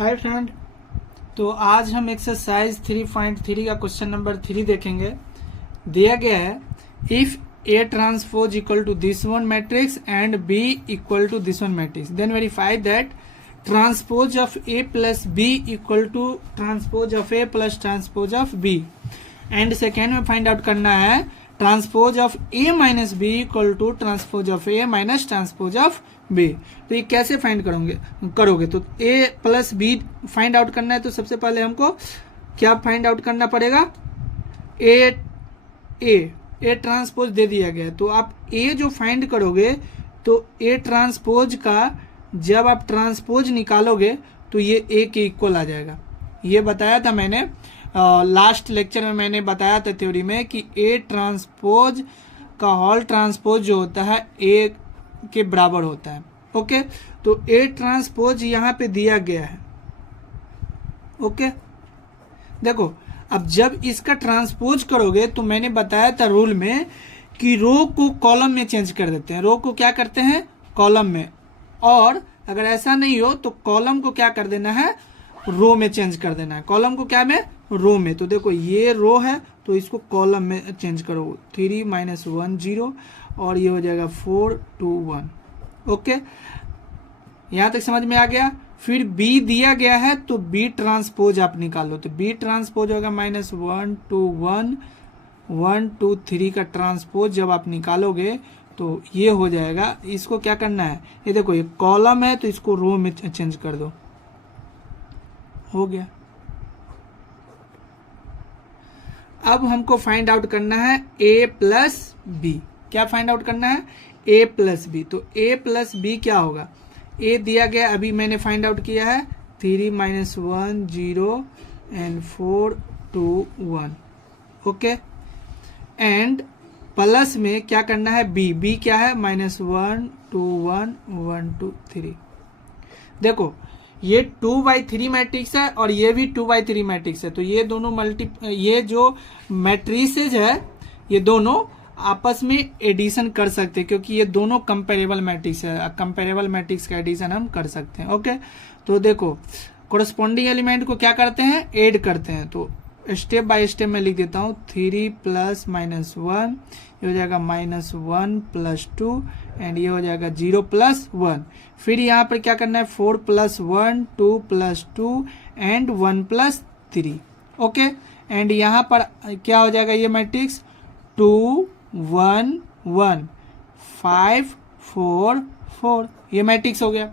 Hi friend. तो आज हम एक्सरसाइज 3.3 का क्वेश्चन नंबर 3 देखेंगे। दिया गया है if A transpose equal to this one matrix and B equal to this one matrix then verify that transpose of A plus B equal to transpose of A plus transpose of B. And second में find out करना है transpose of A minus B equal to transpose of A minus transpose of B. तो ये कैसे find करोगे तो A plus B find out करना है। तो सबसे पहले हमको क्या फाइंड आउट करना पड़ेगा, ए ट्रांसपोज दे दिया गया है। तो आप ए जो फाइंड करोगे तो ए ट्रांसपोज का जब आप ट्रांसपोज निकालोगे तो ये ए के इक्वल आ जाएगा। ये बताया था मैंने लास्ट लेक्चर में, मैंने बताया था थ्योरी में कि ए ट्रांसपोज का होल ट्रांसपोज जो होता है ए के बराबर होता है। ओके, तो ए ट्रांसपोज यहाँ पे दिया गया है। ओके, देखो अब जब इसका ट्रांसपोज करोगे तो मैंने बताया था रूल में कि रो को कॉलम में चेंज कर देते हैं। रो को क्या करते हैं, कॉलम में, और अगर ऐसा नहीं हो तो कॉलम को क्या कर देना है, रो में चेंज कर देना है। कॉलम को क्या में, रो में। तो देखो ये रो है तो इसको कॉलम में चेंज करो, 3 - 1 0 और ये हो जाएगा 4 2 1। ओके, यहां तक समझ में आ गया। फिर बी दिया गया है तो बी ट्रांसपोज आप निकालो। तो बी ट्रांसपोज होगा -1 2 1 1 2 3 का ट्रांसपोज जब आप निकालोगे तो ये हो जाएगा। इसको क्या करना है, ये देखो ये कॉलम है तो इसको रो में चेंज कर दो, हो गया। अब हमको फाइंड आउट करना है a प्लस बी। क्या फाइंड आउट करना है, a प्लस बी। तो a प्लस बी क्या होगा, a दिया गया, अभी मैंने फाइंड आउट किया है 3 - 1 0 एंड 4 2 1। ओके, एंड प्लस में क्या करना है, b क्या है, -1 2 1 1 2 3। देखो ये 2/3 मैट्रिक्स है और ये भी 2/3 मैट्रिक्स है। तो ये दोनों ये जो मैट्रिसेज है ये दोनों आपस में एडिशन कर सकते हैं क्योंकि ये दोनों कंपेरेबल मैट्रिक्स है। कंपेरेबल मैट्रिक्स का एडिशन हम कर सकते हैं। ओके, तो देखो कोरस्पॉन्डिंग एलिमेंट को क्या करते हैं, ऐड करते हैं। तो स्टेप बाय स्टेप में लिख देता हूँ। 3 + -1 ये हो जाएगा -1 + 2 एंड ये हो जाएगा 0 + 1। फिर यहाँ पर क्या करना है, 4 + 1 2 + 2 एंड 1 + 3। ओके, एंड यहाँ पर क्या हो जाएगा, ये मैट्रिक्स 2 1 1 5 4 4 ये मैट्रिक्स हो गया।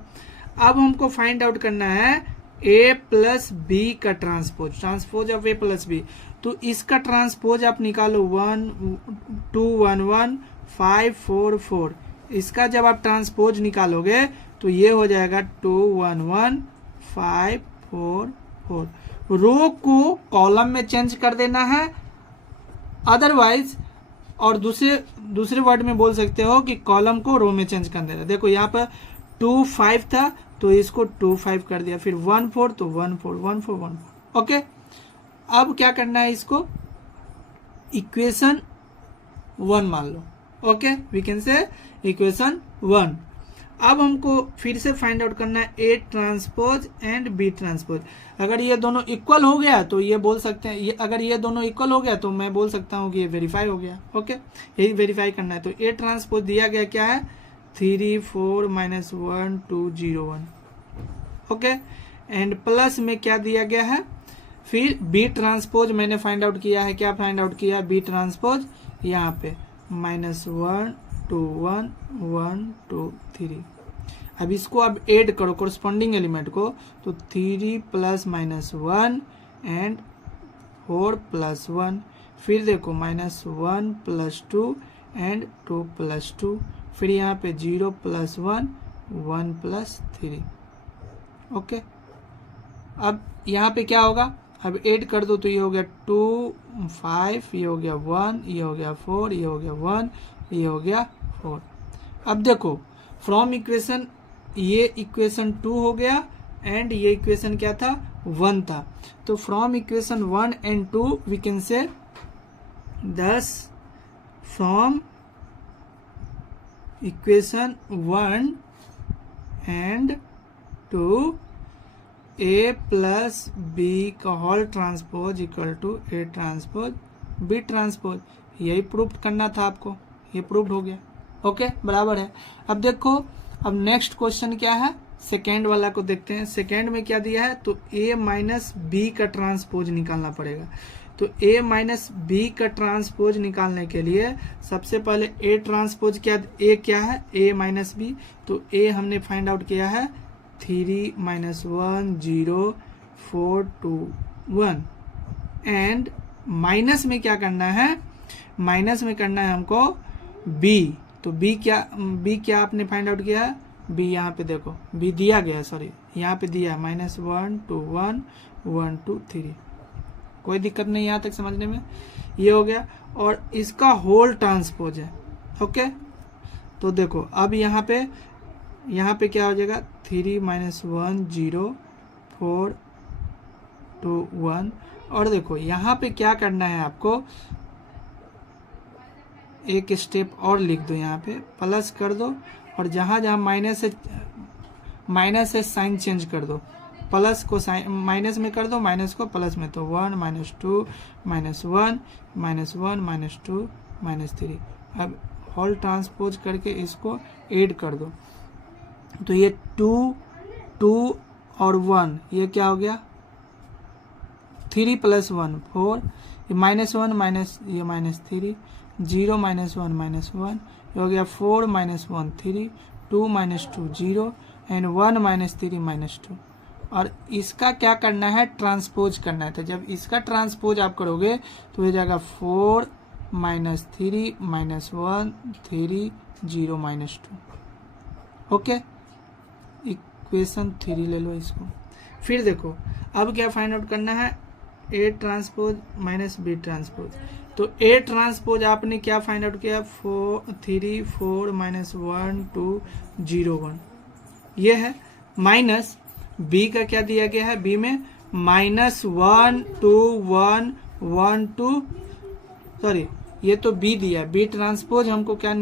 अब हमको फाइंड आउट करना है a प्लस बी का transpose of a plus B. तो इसका ट्रांसपोज आप निकालो 1 2 1 1 5 4 4। इसका जब आप ट्रांसपोज निकालोगे तो ये हो जाएगा 2 1 1 5 4 4। रो को कॉलम में चेंज कर देना है, अदरवाइज और दूसरे वर्ड में बोल सकते हो कि कॉलम को रो में चेंज कर देना। देखो यहाँ पर 2 5 था तो इसको 2 5 कर दिया, फिर 1 4 तो 1 4 1 4 1 4। ओके, अब क्या करना है, इसको इक्वेशन 1 मान लो। Okay, we can say equation 1। अब हमको फिर से फाइंड आउट करना है A transpose and B transpose. अगर ये दोनों इक्वल हो गया तो ये बोल सकते हैं, अगर ये दोनों इक्वल हो गया तो मैं बोल सकता हूँ कि ये वेरीफाई हो गया। ओके, यही वेरीफाई करना है। तो ए ट्रांसपोज दिया गया क्या है, 3 4 -1 2 0 1। ओके, एंड प्लस में क्या दिया गया है, फिर बी ट्रांसपोज मैंने फाइंड आउट किया है। क्या फाइंड आउट किया, बी ट्रांसपोज यहाँ पे -1 2 1 1 2 3। अब इसको अब ऐड करो कोरस्पॉन्डिंग एलिमेंट को। तो 3 + -1 एंड 4 + 1। फिर देखो -1 + 2 एंड 2 + 2। फिर यहाँ पे 0 + 1 1 + 3। ओके, अब यहाँ पे क्या होगा, अब ऐड कर दो तो ये हो गया 2 5, ये हो गया 1, ये हो गया 4, ये हो गया 1, ये हो गया 4। अब देखो फ्रॉम इक्वेशन, ये इक्वेशन 2 हो गया एंड ये इक्वेशन क्या था, 1 था। तो from equation 1 and 2 we can say thus from equation 1 and 2 A plus B का whole transpose equal to A transpose B transpose. यही प्रूव करना था आपको, ये प्रूव हो गया। ओके, बराबर है। अब देखो, अब नेक्स्ट क्वेश्चन क्या है, सेकेंड वाला को देखते हैं। सेकेंड में क्या दिया है, तो ए माइनस बी का ट्रांसपोज निकालना पड़ेगा। तो ए माइनस बी का ट्रांसपोज निकालने के लिए सबसे पहले ए ट्रांसपोज ए क्या है, ए माइनस बी। तो ए हमने फाइंड आउट किया है 3 - 1 0 4 2 1। एंड माइनस में क्या करना है, माइनस में करना है हमको बी। तो बी क्या आपने फाइंड आउट किया है, बी यहाँ पे देखो, बी दिया गया, सॉरी यहाँ पे दिया है -1 2 1 1 2 3। कोई दिक्कत नहीं यहाँ तक समझने में, ये हो गया। और इसका होल ट्रांसपोज है। ओके, तो देखो अब यहाँ पे क्या हो जाएगा, 3 - 1 0 4 2 1। और देखो यहाँ पे क्या करना है आपको, एक स्टेप और लिख दो, यहाँ पे प्लस कर दो, और जहाँ जहाँ माइनस है साइन चेंज कर दो। प्लस को माइनस में कर दो, माइनस को प्लस में, तो 1 - 2 -1 -1 -2 -3। अब होल ट्रांसपोज करके इसको ऐड कर दो, तो ये 2 2 और 1, ये क्या हो गया, 3 + 1 4, ये -1 माइनस ये -3, 0 - 1 -1, ये हो गया 4 - 1 3, 2 - 2 0, एंड 1 - 3 -2। और इसका क्या करना है, ट्रांसपोज करना है। तो जब इसका ट्रांसपोज आप करोगे तो हो जाएगा 4 - 3 - 1 3 0 -2। ओके, इक्वेशन 3 ले लो इसको। फिर देखो अब क्या फाइंड आउट करना है, A transpose minus B transpose. तो ए ट्रांसपोज आपने क्या फाइंड आउट किया, 3 4 - 1 2 0 1, ये है। माइनस बी का क्या दिया गया है, बी में -1 2 1 1 2, सॉरी ये तो बी दिया, बी ट्रांसपोज हमको क्या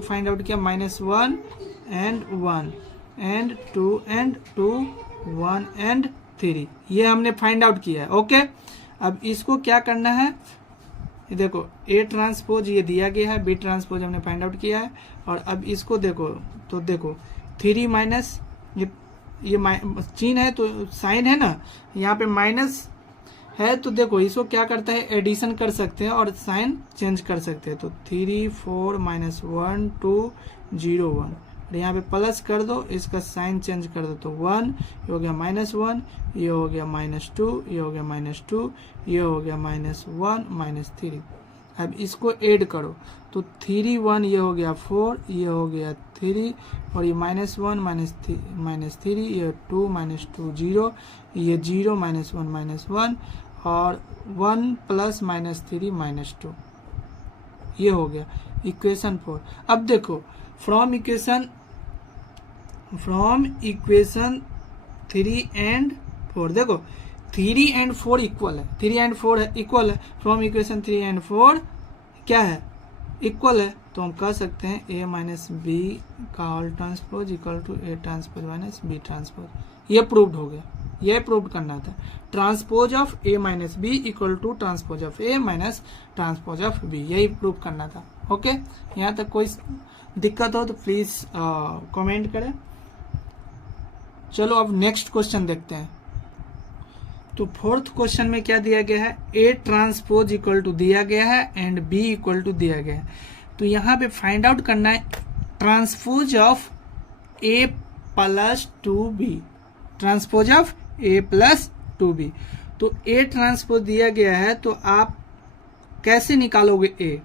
फाइंड आउट किया, -1 एंड 1 एंड 2 एंड 2 1 एंड 3, ये हमने फाइंड आउट किया है। ओके, अब इसको क्या करना है, देखो ए ट्रांसपोज ये दिया गया है, बी ट्रांसपोज हमने फाइंड आउट किया है। और अब इसको देखो, तो देखो 3 माइनस ये चिन्ह है, तो साइन है ना, यहाँ पे माइनस है, तो देखो इसको क्या करता है, एडिशन कर सकते हैं और साइन चेंज कर सकते हैं। तो 3 4 - 1 2 0 1, और यहाँ पे प्लस कर दो, इसका साइन चेंज कर दो, तो 1, ये हो गया -1, ये हो गया -2, ये हो गया -2, ये हो गया -1 -3। अब इसको ऐड करो, तो 3 1, ये हो गया 4, ये हो गया 3, और ये -1 -3, ये 2 -2 0, ये 0 -1 -1, और 1 + -3 -2, ये हो गया इक्वेशन 4। अब देखो फ्रॉम इक्वेशन 3 एंड 4, देखो 3 एंड 4 इक्वल है, 3 एंड 4 इक्वल है। फ्रॉम इक्वेशन 3 एंड 4 क्या है, इक्वल है। तो हम कह सकते हैं ए माइनस बी का whole transpose equal to A transpose minus B transpose. ये प्रूव्ड हो गया, ये प्रूव करना था। Transpose of A minus B equal to transpose of A minus transpose of B, यही प्रूव करना था। ओके, यहाँ तक कोई दिक्कत हो तो प्लीज कमेंट करें। चलो अब नेक्स्ट क्वेश्चन देखते हैं। तो फोर्थ क्वेश्चन में क्या दिया गया है, ए ट्रांसपोज इक्वल टू दिया गया है एंड बी इक्वल टू दिया गया है। तो यहाँ पे फाइंड आउट करना है transpose of A plus 2b, transpose of A plus 2b। तो ए ट्रांसपोज दिया गया है, तो आप कैसे निकालोगे ए,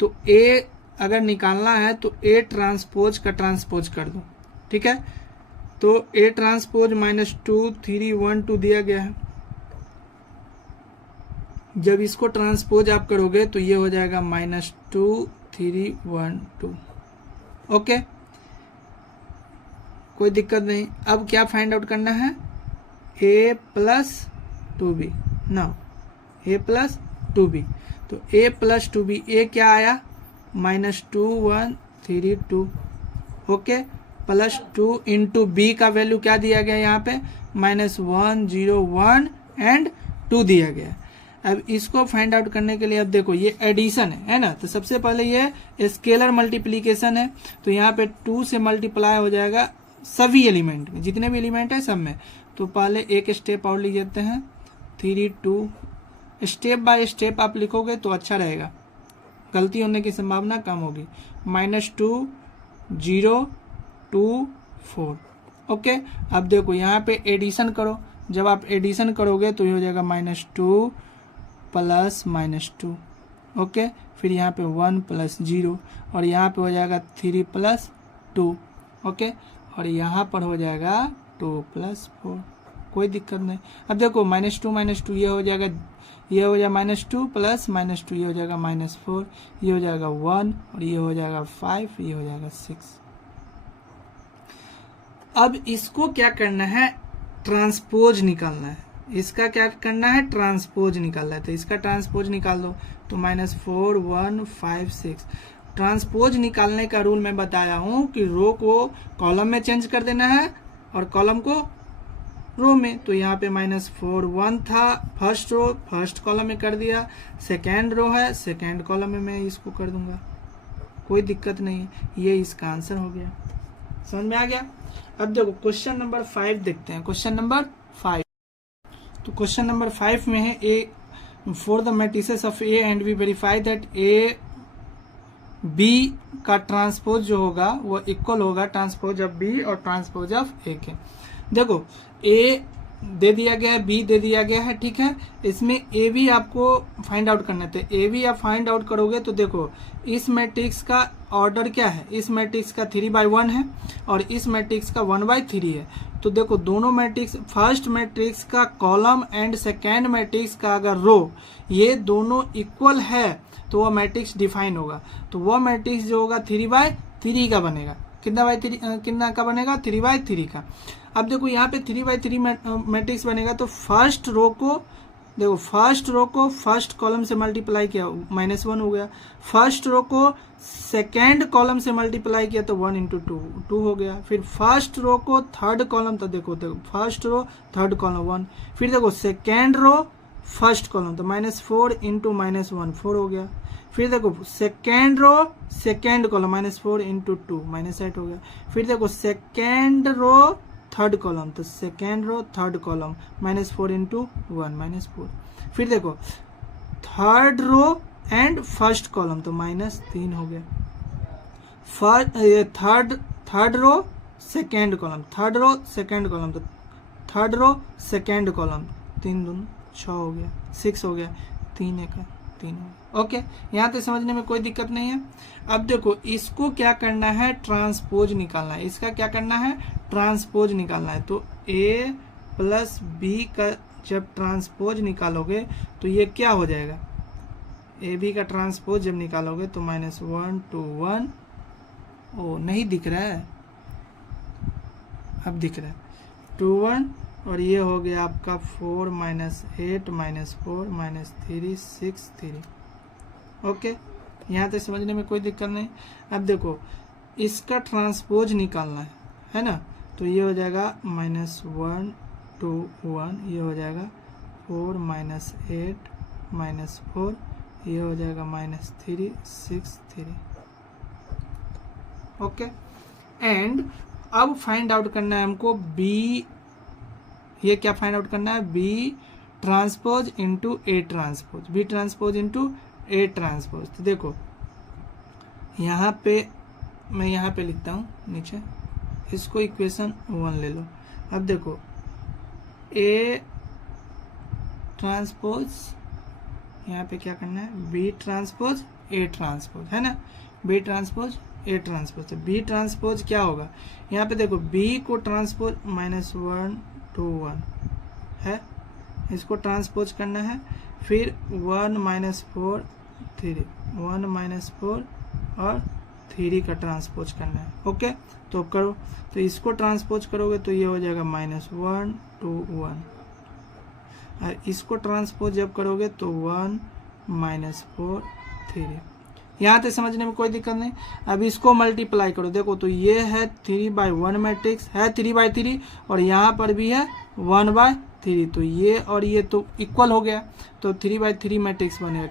तो ए अगर निकालना है तो ए ट्रांसपोज का ट्रांसपोज कर दो, ठीक है। तो ए ट्रांसपोज -2 3 1 2 दिया गया है। जब इसको ट्रांसपोज आप करोगे तो ये हो जाएगा -2 3 1 2। ओके, कोई दिक्कत नहीं। अब क्या फाइंड आउट करना है, a प्लस 2b, ना a प्लस 2b। तो a प्लस 2b, a क्या आया -2 1 3 2। ओके, +2 इंटू बी का वैल्यू क्या दिया गया यहाँ पे -1 0 1 एंड 2 दिया गया है। अब इसको फाइंड आउट करने के लिए अब देखो ये एडिशन है ना, तो सबसे पहले ये स्केलर मल्टीप्लीकेशन है, तो यहाँ पे 2 से मल्टीप्लाई हो जाएगा सभी एलिमेंट में, जितने भी एलिमेंट है सब में। तो पहले एक स्टेप और लिख देते हैं 3 2, स्टेप बाय स्टेप आप लिखोगे तो अच्छा रहेगा, गलती होने की संभावना कम होगी। -2 0 2 4। ओके, अब देखो यहाँ पे एडिशन करो, जब आप एडिशन करोगे तो ये हो जाएगा -2 प्लस -2। ओके, फिर यहाँ पे 1 प्लस 0 और यहाँ पे हो जाएगा 3 प्लस 2। ओके, और यहाँ पर हो जाएगा 2 प्लस 4, कोई दिक्कत नहीं। अब देखो -2 ये हो जाएगा, ये हो जाएगा -2 प्लस -2, ये हो जाएगा -4, ये हो जाएगा 1 और ये हो जाएगा 5, ये हो जाएगा 6। अब इसको क्या करना है, ट्रांसपोज निकालना है। इसका क्या करना है, ट्रांसपोज निकालना है। तो इसका ट्रांसपोज निकाल दो, तो -4 1 5 6। ट्रांसपोज निकालने का रूल मैं बताया हूं कि रो को कॉलम में चेंज कर देना है और कॉलम को रो में। तो यहाँ पे -4 1 था फर्स्ट रो, फर्स्ट कॉलम में कर दिया, सेकेंड रो है सेकेंड कॉलम में मैं इसको कर दूंगा, कोई दिक्कत नहीं। ये इसका आंसर हो गया, समझ में आ गया। अब देखो क्वेश्चन नंबर 5 देखते हैं। क्वेश्चन नंबर 5, तो क्वेश्चन नंबर 5 में है A for the matrices of A and B verify that A B का ट्रांसपोज जो होगा वो इक्वल होगा ट्रांसपोज ऑफ बी और ट्रांसपोज ऑफ ए के। देखो ए दे दिया गया है, बी दे दिया गया है, ठीक है। इसमें ए बी आपको फाइंड आउट करना है। ए बी आप फाइंड आउट करोगे तो देखो इस मैट्रिक्स का ऑर्डर क्या है, इस मैट्रिक्स का 3/1 है और इस मैट्रिक्स का 1/3 है। तो देखो दोनों मैट्रिक्स, फर्स्ट मैट्रिक्स का कॉलम एंड सेकेंड मैट्रिक्स का अगर रो ये दोनों इक्वल है तो वह मैट्रिक्स डिफाइन होगा। तो वह मैट्रिक्स जो होगा 3/3 का बनेगा। कितना का बनेगा, 3/3 का। अब देखो यहाँ पे 3/3 मैट्रिक्स बनेगा तो फर्स्ट रो को देखो, फर्स्ट रो को फर्स्ट कॉलम से मल्टीप्लाई किया -1 हो गया, फर्स्ट रो को सेकेंड कॉलम से मल्टीप्लाई किया तो 1 × 2 हो गया, फिर फर्स्ट रो को थर्ड कॉलम, तो देखो फर्स्ट रो थर्ड कॉलम 1, फिर देखो सेकेंड रो फर्स्ट कॉलम तो -4 × -1 4 हो गया, फिर देखो सेकेंड रो सेकेंड कॉलम -4 × 2 -8 हो गया, फिर देखो सेकेंड रो थर्ड कॉलम तो सेकेंड रो थर्ड कॉलम -4 × 1 -4, फिर देखो third row and first column तो -3 हो गया, third row second column, third row second column तो थर्ड रो सेकेंड कॉलम 3 दूनी 6 हो गया, 6 हो गया, 3 1 3 हो गया। ओके, यहाँ तक समझने में कोई दिक्कत नहीं है। अब देखो इसको क्या करना है, ट्रांसपोज निकालना है। इसका क्या करना है, ट्रांसपोज निकालना है। तो a प्लस बी का जब ट्रांसपोज निकालोगे तो ये क्या हो जाएगा, ए बी का ट्रांसपोज जब निकालोगे तो -1 2 1, ओ नहीं दिख रहा है, अब दिख रहा है 2 1, और ये हो गया आपका 4 -8 -4 -3 6 3। ओके, यहाँ तक समझने में कोई दिक्कत नहीं। अब देखो इसका ट्रांसपोज निकालना है ना, तो ये हो जाएगा -1 2 1, ये हो जाएगा 4 -8 -4, ये हो जाएगा -3 6 3। ओके, एंड अब फाइंड आउट करना है हमको बी, ये क्या फाइंड आउट करना है, B transpose into A transpose, B transpose into A transpose. तो देखो यहाँ पे मैं यहाँ पे लिखता हूँ नीचे, इसको इक्वेशन 1 ले लो। अब देखो ए ट्रांसपोज, यहाँ पे क्या करना है, बी ट्रांसपोज ए ट्रांसपोज, है ना, बी ट्रांसपोज ए ट्रांसपोज। तो बी ट्रांसपोज क्या होगा, यहाँ पे देखो बी को ट्रांसपोज -1 2 1 है, इसको ट्रांसपोज करना है, फिर 1 -4 3, 1 -4 और 3 का ट्रांसपोज करना है। ओके, तो करो, तो इसको ट्रांसपोज करोगे तो ये हो जाएगा -1 2 1, और इसको ट्रांसपोज जब करोगे तो 1 -4 3, यहाँ तक समझने में कोई दिक्कत नहीं। अब इसको मल्टीप्लाई करो, देखो तो ये है 3/1 मैट्रिक्स है 3/3 और यहाँ पर भी है 1/3, तो ये और ये तो इक्वल हो गया, तो 3/3 मैट्रिक्स बनेगा।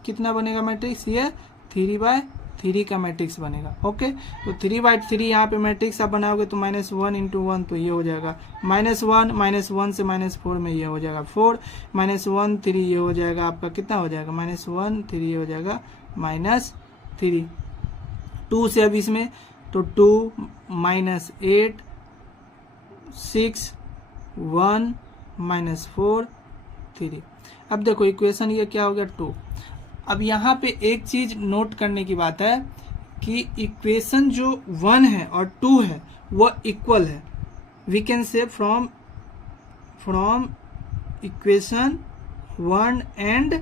कितना बनेगा मैट्रिक्स, ये 3/3 का मैट्रिक्स बनेगा। ओके, तो 3/3 यहाँ पे मैट्रिक्स आप बनाओगे तो -1 × 1 तो ये हो जाएगा -1 से -4 में ये हो जाएगा 4 -1 3 ये हो जाएगा आपका कितना हो जाएगा -1 3 ये हो जाएगा -3 2 से अब इसमें तो 2 -8 6 1 -4 3। अब देखो इक्वेशन ये क्या हो गया 2। अब यहाँ पे एक चीज नोट करने की बात है कि इक्वेशन जो 1 है और 2 है वो इक्वल है। We can say from equation 1 and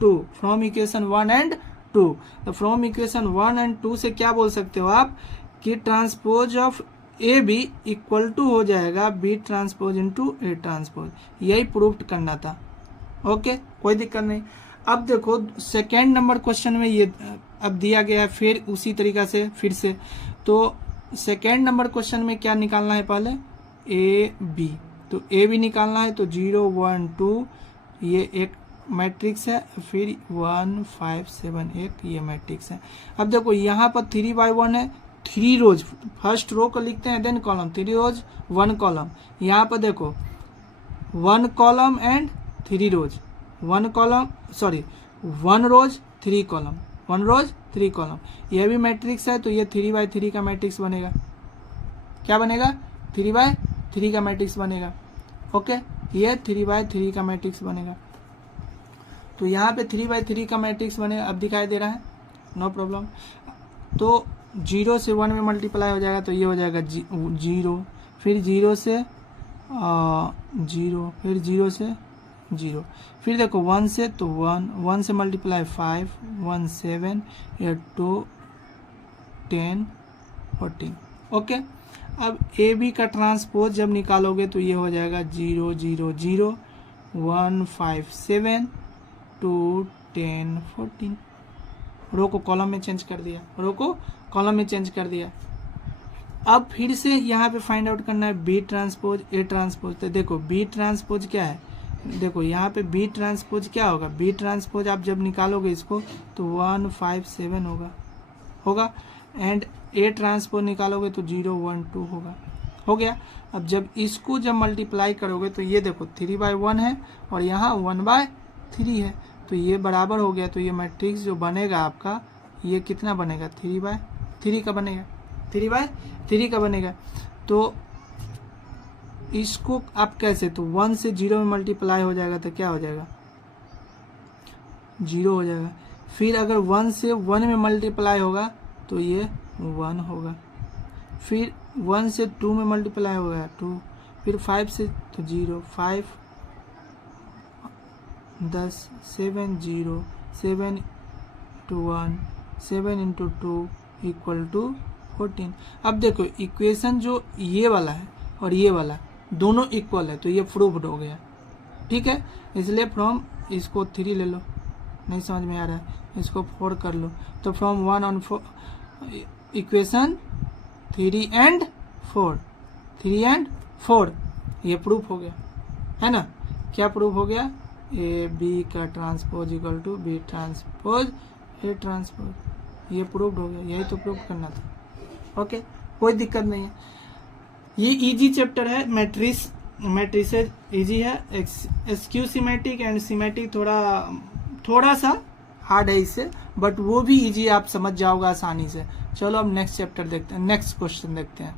2, from equation 1 and 2। तो फ्रॉम इक्वेशन 1 एंड 2 से क्या बोल सकते हो आप कि transpose of A B equal to हो जाएगा B transpose into A transpose, यही प्रूव करना था। ओके, कोई दिक्कत नहीं। अब देखो सेकेंड नंबर क्वेश्चन में ये अब दिया गया है फिर उसी तरीका से फिर से, तो सेकेंड नंबर क्वेश्चन में क्या निकालना है पहले ए बी, तो ए बी निकालना है तो 0 1 2 ये एक मैट्रिक्स है, फिर 1 5 7 1 ये मैट्रिक्स है। अब देखो यहाँ पर 3/1 है, 3 रोज, फर्स्ट रो को लिखते हैं देन कॉलम, 3 रोज 1 कॉलम। यहाँ पर देखो 1 column and 3 rows, 1 column sorry 1 rows 3 column, 1 rows 3 column, ये भी मैट्रिक्स है तो ये 3/3 का मैट्रिक्स बनेगा। क्या बनेगा 3/3 का मैट्रिक्स बनेगा। ओके, ये 3/3 का मैट्रिक्स बनेगा, तो यहाँ पे 3/3 का मैट्रिक्स बनेगा। अब दिखाई दे रहा है, नो प्रॉब्लम। तो 0 से 1 में मल्टीप्लाई हो जाएगा तो ये हो जाएगा 0, फिर 0 से 0, फिर 0 से 0, फिर देखो 1 से तो 1 से मल्टीप्लाई 5 1 7 8 2 10 14। ओके, अब ए बी का ट्रांसपोज जब निकालोगे तो ये हो जाएगा 0 0 0 1 5 7 2 10 14। रो को कॉलम में चेंज कर दिया, रो को कॉलम में चेंज कर दिया। अब फिर से यहाँ पे फाइंड आउट करना है बी ट्रांसपोज ए ट्रांसपोज। तो देखो बी ट्रांसपोज क्या है, देखो यहाँ पे बी ट्रांसपोज क्या होगा, बी ट्रांसपोज आप जब निकालोगे इसको तो 1 5 7 होगा एंड ए ट्रांसपोज निकालोगे तो 0 1 2 होगा, हो गया। अब जब इसको जब मल्टीप्लाई करोगे तो ये देखो 3/1 है और यहाँ 1/3 है, तो ये बराबर हो गया। तो ये मैट्रिक्स जो बनेगा आपका ये कितना बनेगा 3/3 का बनेगा, 3/3 का बनेगा। तो इसको आप कैसे, तो 1 से 0 में मल्टीप्लाई हो जाएगा तो क्या हो जाएगा 0 हो जाएगा, फिर अगर 1 से 1 में मल्टीप्लाई होगा तो ये 1 होगा, फिर 1 से 2 में मल्टीप्लाई होगा 2, फिर 5 से तो 0 5 10 7 0 7 to 1 7 into 2 इक्वल टू 14। अब देखो इक्वेशन जो ये वाला है और ये वाला दोनों इक्वल है तो ये प्रूव्ड हो गया, ठीक है। इसलिए फ्रॉम इसको 3 ले लो, नहीं समझ में आ रहा है इसको 4 कर लो, तो फ्रॉम 1 on 4 इक्वेशन 3 and 4 ये प्रूफ हो गया है ना। क्या प्रूफ हो गया, ए बी का transpose equal to B transpose A transpose, ये प्रूफ हो गया, यही तो प्रूफ करना था। ओके, कोई दिक्कत नहीं है, ये इजी चैप्टर है। मैट्रिसेज इजी है, स्क्यू सिमेट्रिक एंड सिमेट्रिक थोड़ा सा हार्ड है इससे, बट वो भी इजी आप समझ जाओगे आसानी से। चलो अब नेक्स्ट चैप्टर देखते हैं, नेक्स्ट क्वेश्चन देखते हैं।